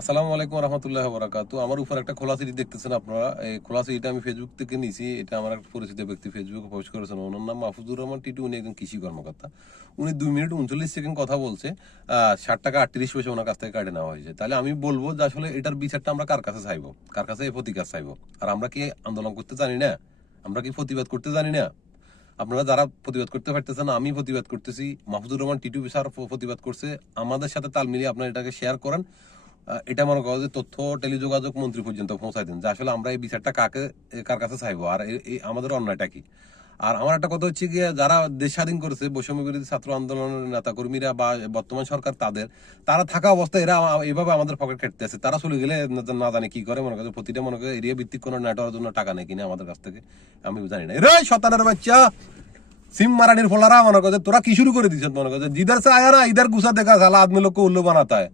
আসসালামু আলাইকুম রহমতুল্লাহ বরাকাতু। আমার উপর একটা খোলা সিডি দেখতেছেন আপনারা। এই খোলা সিডিটা আমি ফেসবুক থেকে নিয়েছি। এটা আমার একটা পরিচিত ব্যক্তি ফেসবুকে পোস্ট করেছেন। ওনার নাম মাহফুজুর রহমান টিটু। উনি একজন কৃষি কর্মকর্তা। উনি 2 মিনিট 39 সেকেন্ড কথা বলছে। 60 টাকা 38 পয়সা ওনার কাছ থেকে কাটে নেওয়া হয়েছে। তাহলে আমি বলবো যে আসলে এটার বিচারটা আমরা কার কাছে চাইবো, কার কাছে এই প্রতিকার চাইবো? আর আমরা কি আন্দোলন করতে জানি না? আমরা কি প্রতিবাদ করতে জানি না? আপনারা যারা প্রতিবাদ করতে পারতেছেন, আমি প্রতিবাদ করতেছি, মাহফুজুর রহমান টিটু স্যার প্রতিবাদ করছে। আমাদের সাথে তাল মিলিয়ে আপনারা এটাকে শেয়ার করেন। এটা মনে করো যে তথ্য টেলিযোগাযোগ মন্ত্রী পর্যন্ত পৌঁছাই দেন যে আসলে আমরা এই বিচারটা কার কাছে চাইবো, আর আমাদের অন্যায়টা কি। আর আমার একটা কথা হচ্ছে গিয়ে, যারা দেশ স্বাধীন করেছে বৈষম্য বিরোধী ছাত্র আন্দোলনের নেতা কর্মীরা বা বর্তমান সরকার তারা থাকা অবস্থায় এরা এইভাবে আমাদের পকেট কাটতে আছে। তারা চলে গেলে না জানি কি করে, মনে করে প্রতিটা মনে করে এরিয়া ভিত্তিক কোনো নেটওয়ার্কের জন্য টাকা নেই কিনা আমাদের কাছ থেকে, আমি জানি না। রে শতানের বাচ্চা সিম মারানির ফলারা মনে করে তোরা কি শুরু করে দিচ্ছ? মনে করে জিদার সে আয়া না ইধার গুসা দেখা সালা আদমি লোক উল্লু বানাতা হয়।